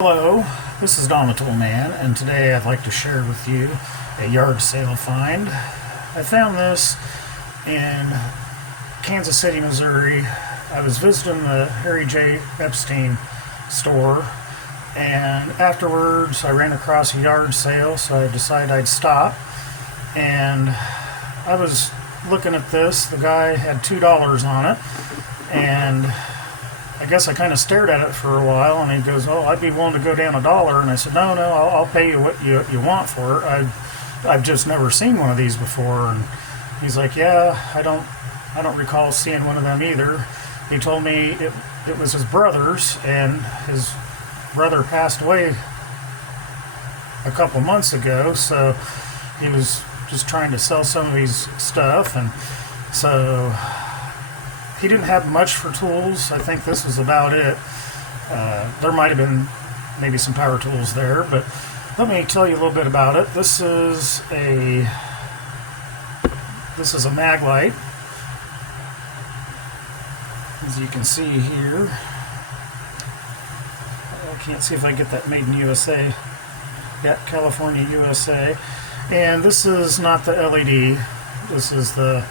Hello, this is Don the Tool Man, and today I'd like to share with you a yard sale find. I found this in Kansas City, Missouri. I was visiting the Harry J. Epstein store, and afterwards I ran across a yard sale, so I decided I'd stop. And I was looking at this. The guy had $2 on it, and I guess I kind of stared at it for a while, and he goes, "Oh, I'd be willing to go down $1." And I said, "No, I'll pay you what you want for it. I've just never seen one of these before." And he's like, "Yeah, I don't recall seeing one of them either." He told me it was his brother's, and his brother passed away a couple months ago, so he was just trying to sell some of his stuff, and so he didn't have much for tools. I think this was about it. There might have been maybe some power tools there, but let me tell you a little bit about it. This is a mag light, as you can see here. I can't see if I get that made in USA. Yeah, California, USA. And this is not the LED. This is the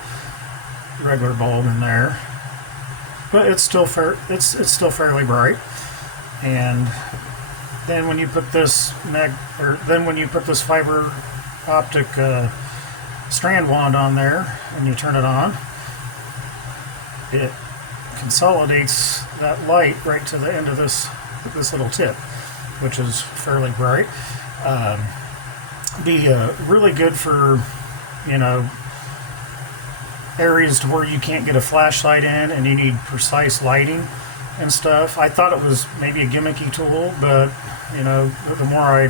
regular bulb in there. But it's still fairly bright. And then when you put this fiber optic strand wand on there and you turn it on, it consolidates that light right to the end of this little tip, which is fairly bright. Be really good for, areas to where you can't get a flashlight in and you need precise lighting and stuff. I thought it was maybe a gimmicky tool, but the more I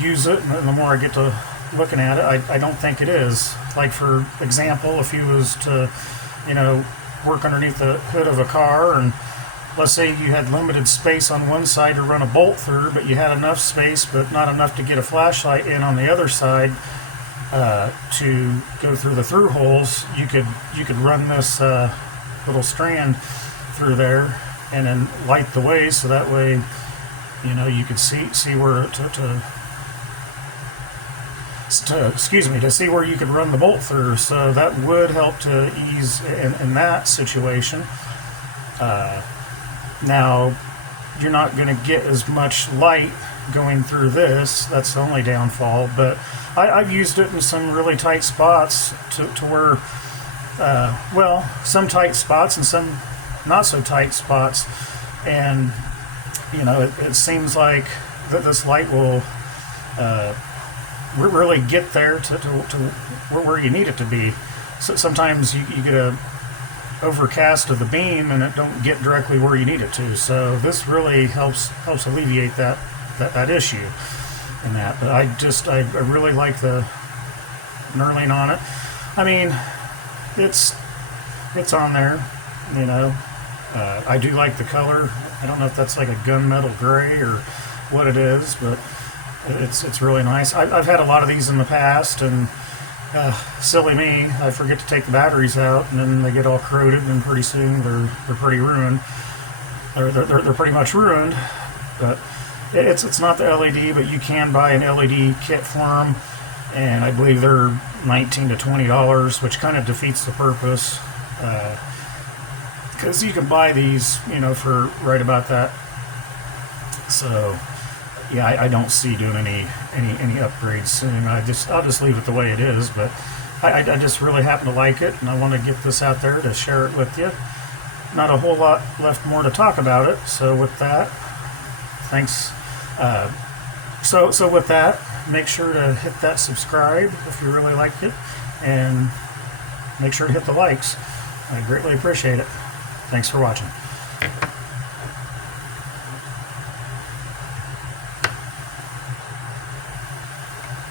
use it and the more I get to looking at it, I don't think it is. Like, for example, if you was to work underneath the hood of a car, and let's say you had limited space on one side to run a bolt through, but you had enough space but not enough to get a flashlight in on the other side, to go through the through holes, you could run this little strand through there and then light the way, so that way you could see where to see where you could run the bolt through. So that would help to ease in that situation. Now you're not going to get as much light going through this. That's the only downfall, but I've used it in some really tight spots to where, some tight spots and some not so tight spots, and it seems like that this light will really get there to where you need it to be. So sometimes you get a overcast of the beam and it don't get directly where you need it to. So this really helps alleviate that issue in that. But I really like the knurling on it. I mean, it's on there, I do like the color. I don't know if that's like a gunmetal gray or what it is, but it's really nice. I've had a lot of these in the past, and silly me, I forget to take the batteries out, and then they get all corroded, and pretty soon they're pretty ruined. They're pretty much ruined. But it's not the LED, but you can buy an LED kit for them, and I believe they're $19 to $20, which kind of defeats the purpose, because you can buy these, for right about that. So yeah, I don't see doing any upgrades soon. I'll just leave it the way it is. But I just really happen to like it, and I want to get this out there to share it with you. Not a whole lot left more to talk about it. So with that, thanks. So with that, make sure to hit that subscribe if you really liked it, and make sure to hit the likes. I greatly appreciate it. Thanks for watching.